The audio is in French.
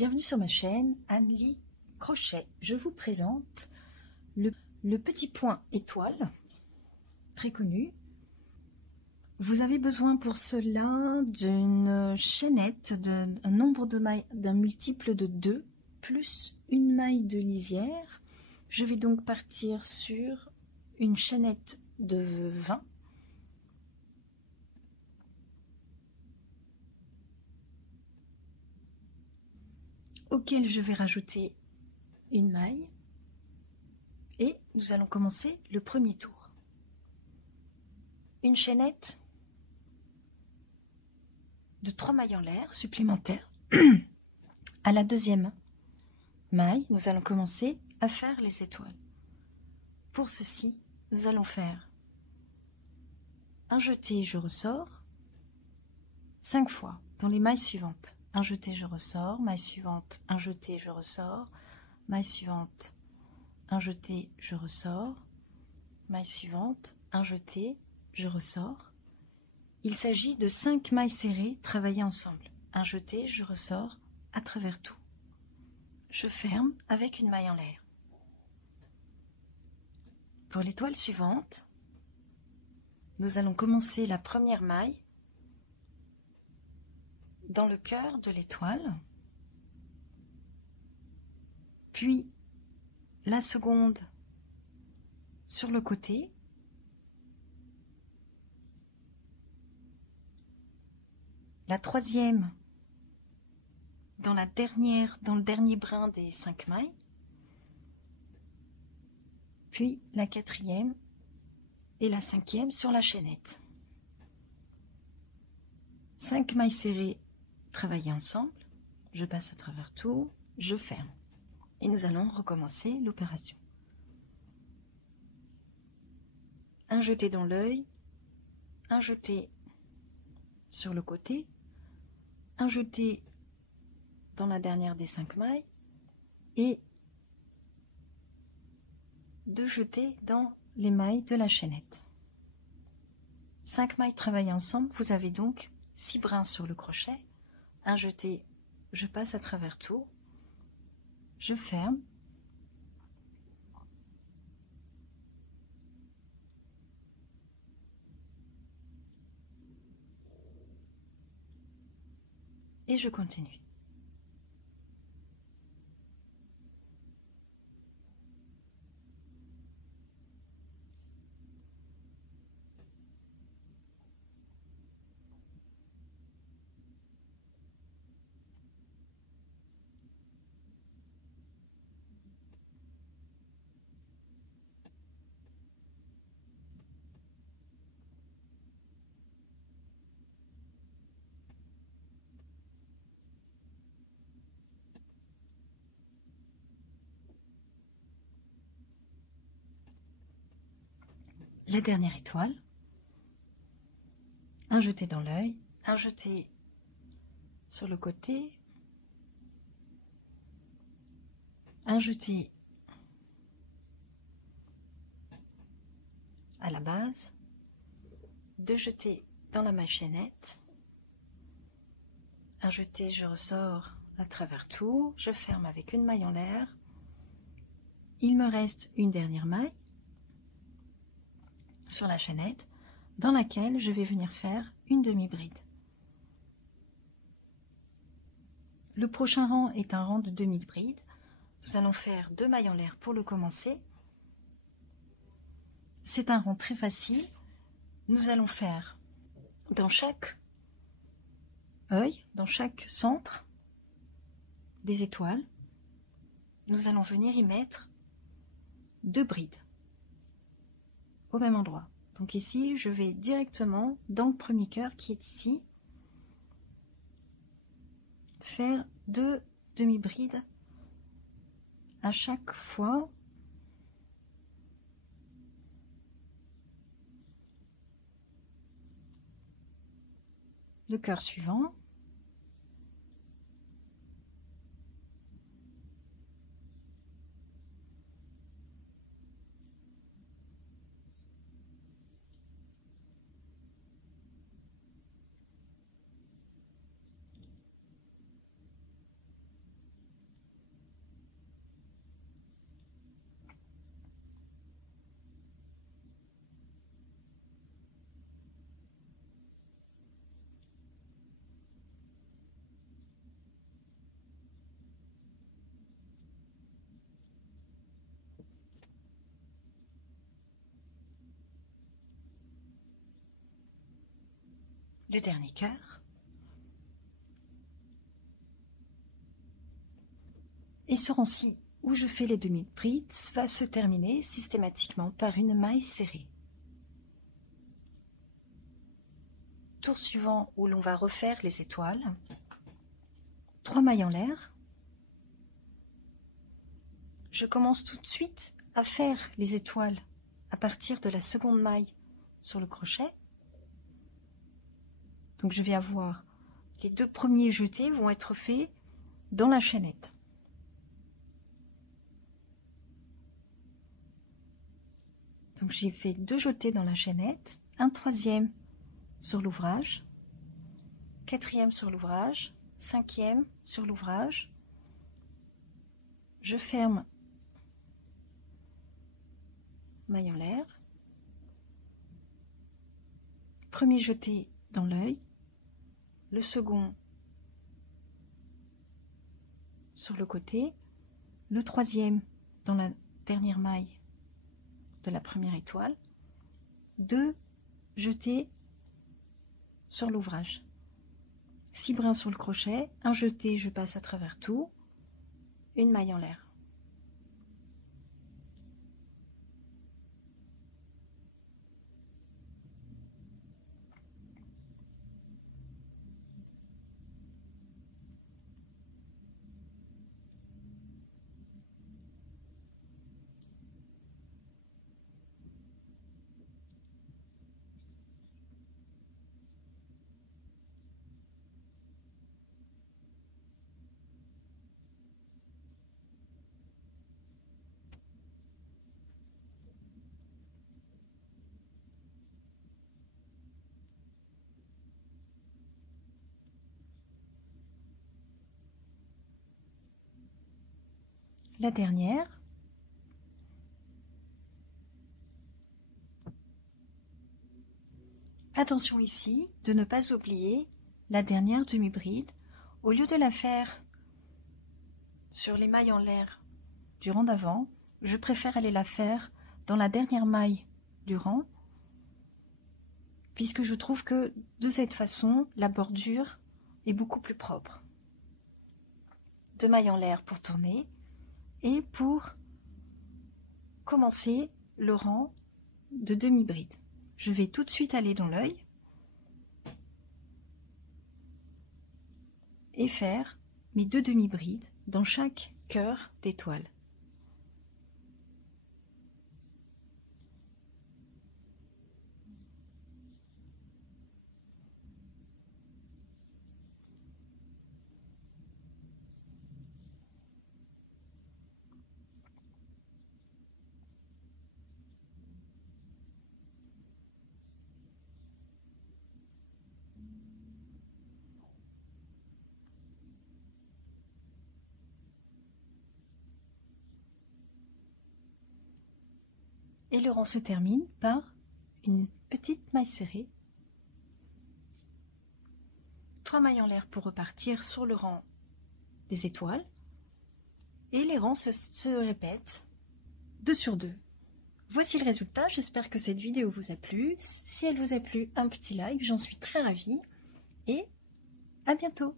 Bienvenue sur ma chaîne Anne-Lie Crochet. Je vous présente le petit point étoile, très connu. Vous avez besoin pour cela d'une chaînette, d'un nombre de mailles, d'un multiple de 2, plus une maille de lisière. Je vais donc partir sur une chaînette de 20. Auquel je vais rajouter une maille et nous allons commencer le premier tour. Une chaînette de 3 mailles en l'air supplémentaires. À la deuxième maille, nous allons commencer à faire les étoiles. Pour ceci, nous allons faire un jeté, je ressors 5 fois dans les mailles suivantes. Un jeté, je ressors, maille suivante, un jeté, je ressors, maille suivante, un jeté, je ressors, maille suivante, un jeté, je ressors. Il s'agit de 5 mailles serrées travaillées ensemble. Un jeté, je ressors à travers tout. Je ferme avec une maille en l'air. Pour l'étoile suivante, nous allons commencer la première maille dans le cœur de l'étoile, puis la seconde sur le côté, la troisième dans le dernier brin des 5 mailles, puis la quatrième et la cinquième sur la chaînette. 5 mailles serrées travaillées ensemble, je passe à travers tout, je ferme. Et nous allons recommencer l'opération. Un jeté dans l'œil, un jeté sur le côté, un jeté dans la dernière des 5 mailles et 2 jetés dans les mailles de la chaînette. 5 mailles travaillées ensemble, vous avez donc 6 brins sur le crochet. Un jeté, je passe à travers tout, je ferme, et je continue. La dernière étoile, un jeté dans l'œil, un jeté sur le côté, un jeté à la base, 2 jetés dans la maille chaînette, un jeté, je ressors à travers tout, je ferme avec une maille en l'air, il me reste une dernière maille sur la chaînette dans laquelle je vais venir faire une demi-bride. Le prochain rang est un rang de demi-bride. Nous allons faire 2 mailles en l'air pour le commencer. C'est un rang très facile. Nous allons faire dans chaque œil, dans chaque centre des étoiles, nous allons venir y mettre 2 brides au même endroit. Donc ici, je vais directement dans le premier cœur qui est ici, faire 2 demi-brides à chaque fois. Le cœur suivant. le dernier cœur. Et ce rang-ci où je fais les demi-brides va se terminer systématiquement par une maille serrée. Tour suivant où l'on va refaire les étoiles. 3 mailles en l'air. Je commence tout de suite à faire les étoiles à partir de la seconde maille sur le crochet. Donc je vais avoir les 2 premiers jetés vont être faits dans la chaînette. Donc j'ai fait 2 jetés dans la chaînette, un 3e sur l'ouvrage, 4e sur l'ouvrage, 5e sur l'ouvrage. Je ferme maille en l'air, premier jeté dans l'œil, le second sur le côté, le 3e dans la dernière maille de la première étoile, 2 jetés sur l'ouvrage, 6 brins sur le crochet, un jeté, je passe à travers tout, une maille en l'air. La dernière, attention ici de ne pas oublier la dernière demi-bride. Au lieu de la faire sur les mailles en l'air du rang d'avant, je préfère aller la faire dans la dernière maille du rang, puisque je trouve que de cette façon, la bordure est beaucoup plus propre. 2 mailles en l'air pour tourner et pour commencer le rang de demi-bride. Je vais tout de suite aller dans l'œil et faire mes 2 demi-brides dans chaque cœur d'étoile. Et le rang se termine par une petite maille serrée, 3 mailles en l'air pour repartir sur le rang des étoiles, et les rangs se répètent 2 sur 2. Voici le résultat, j'espère que cette vidéo vous a plu. Si elle vous a plu, un petit like, j'en suis très ravie, et à bientôt.